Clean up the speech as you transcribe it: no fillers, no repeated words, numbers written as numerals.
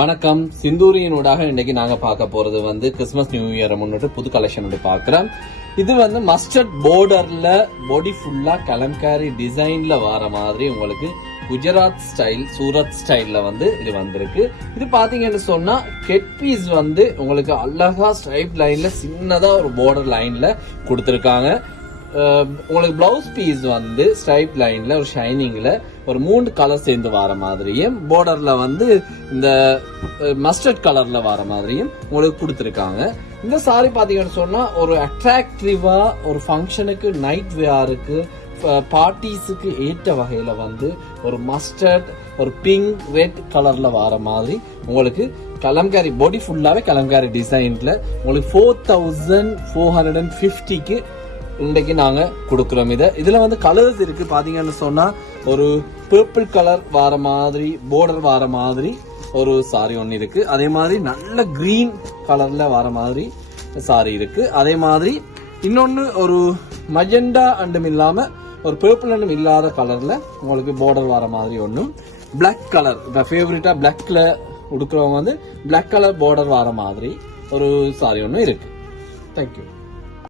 வணக்கம். சிந்தூரியினூடாக இன்னைக்கு நாங்க பார்க்க போறது வந்து கிறிஸ்துமஸ் நியூ இயரை முன்னிட்டு புது கலெக்ஷன் பாக்குறோம். இது வந்து மஸ்டர்ட் போர்டர்ல பாடி ஃபுல்லா கலம்காரி டிசைன்ல வர மாதிரி உங்களுக்கு குஜராத் ஸ்டைல் சூரத் ஸ்டைல்ல வந்து இது வந்திருக்கு. இது பாத்தீங்கன்னு சொன்னா கெட் பீஸ் வந்து உங்களுக்கு அழகா ஸ்ட்ரைப் லைன்ல சின்னதா ஒரு பார்டர் லைன்ல கொடுத்திருக்காங்க. உங்களுக்கு பிளவுஸ் பீஸ் வந்து ஸ்ட்ரைப் லைன்ல ஒரு ஷைனிங்ல ஒரு 3 கலர் சேர்ந்து வர மாதிரியும் பார்டர்ல வந்து இந்த மஸ்டர்ட் கலர்ல வர மாதிரியும் உங்களுக்கு கொடுத்திருக்காங்க. இந்த சாரி பாத்தீங்கன்னு சொன்னா ஒரு அட்ராக்டிவா ஒரு ஃபங்க்ஷனுக்கு நைட் வேருக்கு பார்ட்டிஸுக்கு ஏற்ற வகையில வந்து ஒரு மஸ்டர்ட் ஒரு பிங்க் ரெட் கலர்ல வர மாதிரி உங்களுக்கு கலம்காரி பாடி ஃபுல்லாவே கலம்காரி டிசைன்ல உங்களுக்கு 4450க்கு இன்றைக்கு நாங்க கொடுக்கிறோம். இதுல வந்து கலர்ஸ் இருக்கு. பாத்தீங்கன்னு சொன்னா ஒரு பர்பிள் கலர் வர மாதிரி பார்டர் வர மாதிரி ஒரு சாரி ஒன்னு இருக்கு. அதே மாதிரி நல்ல கிரீன் கலர்ல வர மாதிரி சாரி இருக்கு. அதே மாதிரி இன்னொன்னு ஒரு மஜெண்டா அண்டும் இல்லாம ஒரு பர்பிள் அண்டும் இல்லாத கலர்ல உங்களுக்கு பார்டர் வர மாதிரி ஒன்னும் பிளாக் கலர் ஃபேவரட்டா பிளாக்ல உடுக்கிறவங்க வந்து பிளாக் கலர் பார்டர் வர மாதிரி ஒரு சாரி ஒன்னு இருக்கு. தேங்க்யூ.